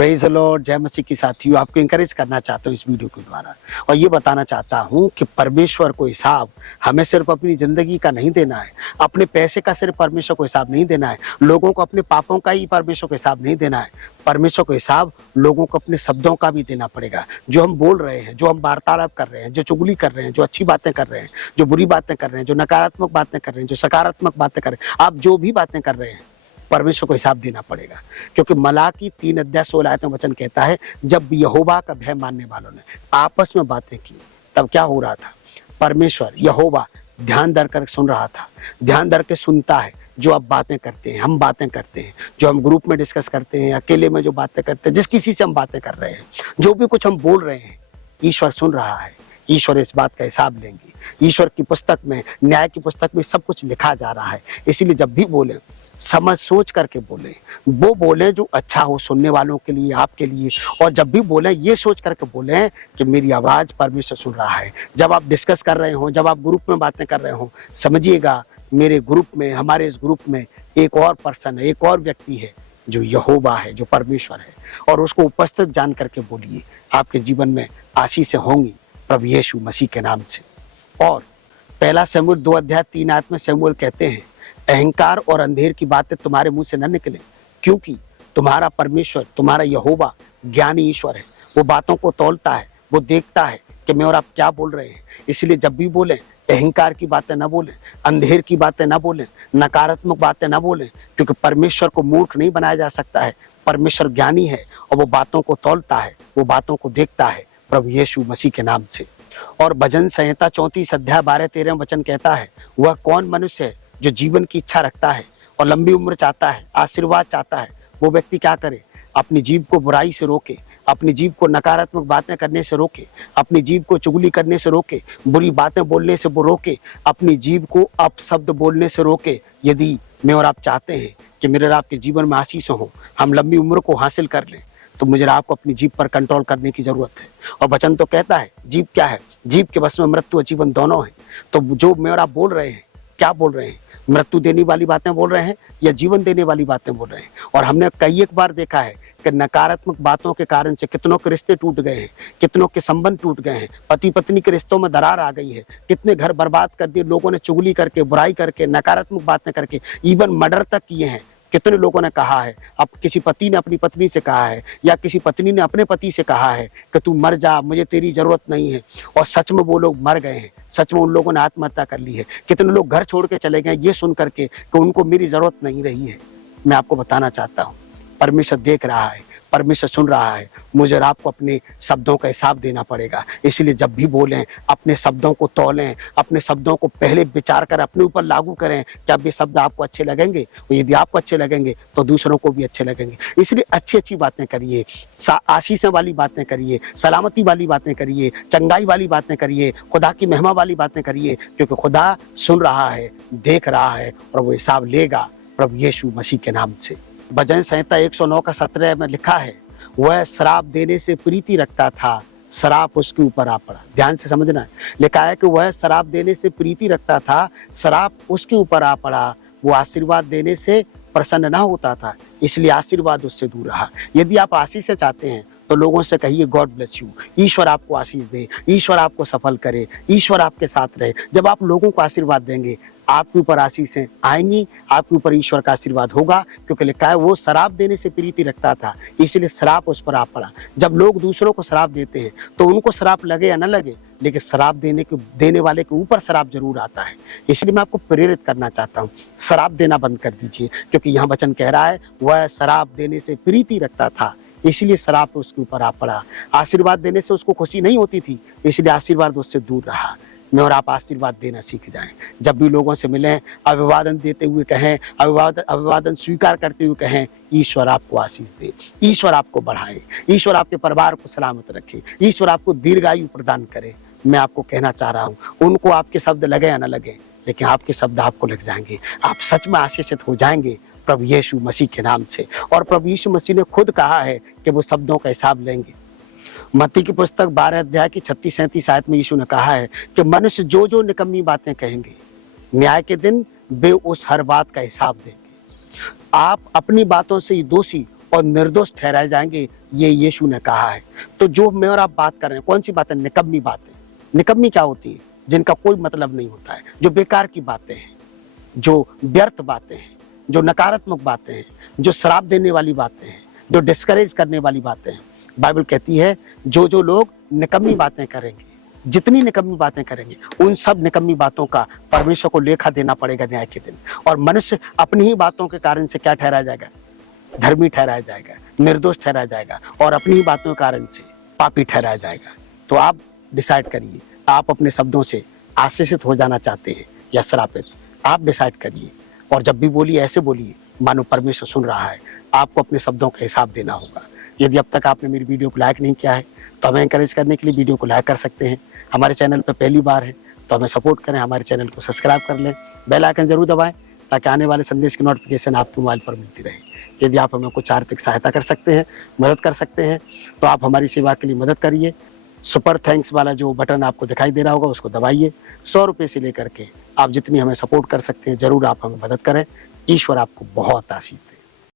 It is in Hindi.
प्रेज द लॉर्ड, जय मसीह की साथियों। आपको इंकरेज करना चाहता हूँ इस वीडियो के द्वारा और ये बताना चाहता हूँ कि परमेश्वर को हिसाब हमें सिर्फ अपनी जिंदगी का नहीं देना है, अपने पैसे का सिर्फ परमेश्वर को हिसाब नहीं देना है, लोगों को अपने पापों का ही परमेश्वर को हिसाब नहीं देना है। परमेश्वर को हिसाब लोगों को अपने शब्दों का भी देना पड़ेगा। जो हम बोल रहे हैं, जो हम वार्तालाप कर रहे हैं, जो चुगली कर रहे हैं, जो अच्छी बातें कर रहे हैं, जो बुरी बातें कर रहे हैं, जो नकारात्मक बातें कर रहे हैं, जो सकारात्मक बातें कर रहे हैं, आप जो भी बातें कर रहे हैं परमेश्वर को हिसाब देना पड़ेगा। क्योंकि मलाकी 3:16 वचन कहता है, जब यहोवा का भय मानने वालों ने आपस में बातें की तब क्या हो रहा था? परमेश्वर यहोवा ध्यान धर कर सुन रहा था। ध्यान धर के सुनता है जो आप बातें करते हैं, हम बातें करते हैं, जो हम ग्रुप में डिस्कस करते हैं, अकेले में जो बातें करते हैं, जिस किसी से हम बातें कर रहे हैं, जो भी कुछ हम बोल रहे हैं, ईश्वर सुन रहा है। ईश्वर इस बात का हिसाब लेंगे। ईश्वर की पुस्तक में, न्याय की पुस्तक में सब कुछ लिखा जा रहा है। इसीलिए जब भी बोले समझ सोच करके बोले, वो बोले जो अच्छा हो सुनने वालों के लिए, आपके लिए। और जब भी बोले ये सोच करके बोले कि मेरी आवाज़ परमेश्वर सुन रहा है। जब आप डिस्कस कर रहे हो, जब आप ग्रुप में बातें कर रहे हो, समझिएगा मेरे ग्रुप में, हमारे इस ग्रुप में एक और पर्सन है, एक और व्यक्ति है जो यहोवा है, जो परमेश्वर है। और उसको उपस्थित जान करके बोलिए, आपके जीवन में आशीषें होंगी प्रभु यीशु मसीह के नाम से। और 1 शमूएल 2:3 में शमूएल कहते हैं, अहंकार और अंधेर की बातें तुम्हारे मुंह से न निकले, क्योंकि तुम्हारा परमेश्वर, तुम्हारा यहोवा ज्ञानी ईश्वर है। वो बातों को तौलता है, वो देखता है कि मैं और आप क्या बोल रहे हैं। इसलिए जब भी बोले अहंकार की बातें ना बोलें, अंधेर की बातें ना बोलें, नकारात्मक बातें ना बोलें, क्योंकि परमेश्वर को मूर्ख नहीं बनाया जा सकता है। परमेश्वर ज्ञानी है और वो बातों को तौलता है, वो बातों को देखता है प्रभु यीशु मसीह के नाम से। और भजन संहिता 34:12-13 वचन कहता है, वह कौन मनुष्य है जो जीवन की इच्छा रखता है और लंबी उम्र चाहता है, आशीर्वाद चाहता है। वो व्यक्ति क्या करे? अपनी जीभ को बुराई से रोके, अपनी जीभ को नकारात्मक बातें करने से रोके, अपनी जीभ को चुगली करने से रोके, बुरी बातें बोलने से वो रोके, अपनी जीभ को अपशब्द बोलने से रोके। यदि मैं और आप चाहते हैं कि मेरे और आपके जीवन में आशीष हो, हम लंबी उम्र को हासिल कर लें, तो मुझे आपको अपनी जीभ पर कंट्रोल करने की जरूरत है। और वचन तो कहता है, जीभ क्या है? जीभ के बस में मृत्यु और जीवन दोनों है। तो जो मैं और आप बोल रहे हैं, क्या बोल रहे हैं? मृत्यु देने वाली बातें बोल रहे हैं या जीवन देने वाली बातें बोल रहे हैं? और हमने कई एक बार देखा है कि नकारात्मक बातों के कारण से कितनों के रिश्ते टूट गए हैं, कितनों के संबंध टूट गए हैं, पति पत्नी के रिश्तों में दरार आ गई है, कितने घर बर्बाद कर दिए लोगों ने, चुगली करके, बुराई करके, नकारात्मक बातें करके, इवन मर्डर तक किए हैं। कितने लोगों ने कहा है, अब किसी पति ने अपनी पत्नी से कहा है या किसी पत्नी ने अपने पति से कहा है कि तू मर जा, मुझे तेरी जरूरत नहीं है। और सच में वो लोग मर गए हैं, सच में उन लोगों ने आत्महत्या कर ली है। कितने लोग घर छोड़ के चले गए ये सुन करके कि उनको मेरी जरूरत नहीं रही है। मैं आपको बताना चाहता हूँ, परमेश्वर देख रहा है, परमेश्वर सुन रहा है। मुझे और आपको अपने शब्दों का हिसाब देना पड़ेगा। इसलिए जब भी बोलें अपने शब्दों को तौलें, अपने शब्दों को पहले विचार कर अपने ऊपर लागू करें। क्या ये शब्द आपको अच्छे लगेंगे? और यदि आपको अच्छे लगेंगे तो दूसरों को भी अच्छे लगेंगे। इसलिए अच्छी अच्छी बातें करिए, आशीषें वाली बातें करिए, सलामती वाली बातें करिए, चंगाई वाली बातें करिए, खुदा की महिमा वाली बातें करिए, क्योंकि खुदा सुन रहा है, देख रहा है और वो हिसाब लेगा प्रभु यीशु मसीह के नाम से। भजन संहिता 109:17 में लिखा है, वह शराब देने से प्रीति रखता था, शराब उसके ऊपर आ पड़ा। ध्यान से समझना है, लिखा है कि वह शराब देने से प्रीति रखता था, शराब उसके ऊपर आ पड़ा। वो आशीर्वाद देने से प्रसन्न ना होता था, इसलिए आशीर्वाद उससे दूर रहा। यदि आप आशीष से चाहते हैं तो लोगों से कहिए गॉड ब्लेस यू, ईश्वर आपको आशीष दे, ईश्वर आपको सफल करे, ईश्वर आपके साथ रहे। जब आप लोगों को आशीर्वाद देंगे, आपके ऊपर आशीषें आएंगी, आपके ऊपर ईश्वर का आशीर्वाद होगा। क्योंकि लिखा है वो शराब देने से प्रीति रखता था, इसलिए शराब उस पर आ पड़ा। जब लोग दूसरों को शराब देते हैं तो उनको शराब लगे या न लगे, लेकिन शराब देने वाले के ऊपर शराब जरूर आता है। इसलिए मैं आपको प्रेरित करना चाहता हूँ, शराब देना बंद कर दीजिए। क्योंकि यहाँ वचन कह रहा है, वह शराब देने से प्रीति रखता था, इसलिए शराब उसके ऊपर आ पड़ा। आशीर्वाद देने से उसको खुशी नहीं होती थी, इसलिए आशीर्वाद उससे दूर रहा। मैं और आप आशीर्वाद देना सीख जाएं। जब भी लोगों से मिलें, अभिवादन देते हुए कहें, अभिवादन स्वीकार करते हुए कहें, ईश्वर आपको आशीष दे, ईश्वर आपको बढ़ाए, ईश्वर आपके परिवार को सलामत रखे, ईश्वर आपको दीर्घायु प्रदान करे। मैं आपको कहना चाह रहा हूँ, उनको आपके शब्द लगे या न लगे, लेकिन आपके शब्द आपको लग जाएंगे। आप सच में आशीषित हो जाएंगे प्रभु यीशु मसीह के नाम से। और प्रभु यीशु मसीह ने खुद कहा है कि वो शब्दों का हिसाब लेंगे। मत्ती की पुस्तक 12:36-37 में यीशु ने कहा है कि मनुष्य जो जो निकम्मी बातें कहेंगे, न्याय के दिन वे उस हर बात का हिसाब देंगे। आप अपनी बातों से ही दोषी और निर्दोष ठहराए जाएंगे, ये यीशु ने कहा है। तो जो मैं और आप बात कर रहे हैं, कौन सी बातें? निकम्मी बातें। निकम्मी क्या होती है? जिनका कोई मतलब नहीं होता है, जो बेकार की बातें हैं, जो व्यर्थ बातें हैं, जो नकारात्मक बातें हैं, जो श्राप देने वाली बातें हैं, जो डिस्करेज करने वाली बातें हैं। बाइबल कहती है जो लोग निकम्मी बातें करेंगे, जितनी निकम्मी बातें करेंगे, उन सब निकम्मी बातों का परमेश्वर को लेखा देना पड़ेगा न्याय के दिन। और मनुष्य अपनी ही बातों के कारण से क्या ठहराया जाएगा? धर्मी ठहराया जाएगा, निर्दोष ठहराया जाएगा, और अपनी ही बातों के कारण से पापी ठहराया जाएगा। तो आप डिसाइड करिए, आप अपने शब्दों से आशीषित हो जाना चाहते हैं या श्रापित? आप डिसाइड करिए। और जब भी बोलिए ऐसे बोलिए मानो परमेश्वर सुन रहा है। आपको अपने शब्दों का हिसाब देना होगा। यदि अब तक आपने मेरी वीडियो को लाइक नहीं किया है तो हमें एंकरेज करने के लिए वीडियो को लाइक कर सकते हैं। हमारे चैनल पर पहली बार है तो हमें सपोर्ट करें, हमारे चैनल को सब्सक्राइब कर लें, बेल आइकन जरूर दबाएं ताकि आने वाले संदेश की नोटिफिकेशन आपके मोबाइल पर मिलती रहे। यदि आप हमें कुछ आर्थिक सहायता कर सकते हैं, मदद कर सकते हैं, तो आप हमारी सेवा के लिए मदद करिए। सुपर थैंक्स वाला जो बटन आपको दिखाई दे रहा होगा उसको दबाइए। 100 रुपये से लेकर के आप जितनी हमें सपोर्ट कर सकते हैं, जरूर आप हमें मदद करें। ईश्वर आपको बहुत आशीष दे।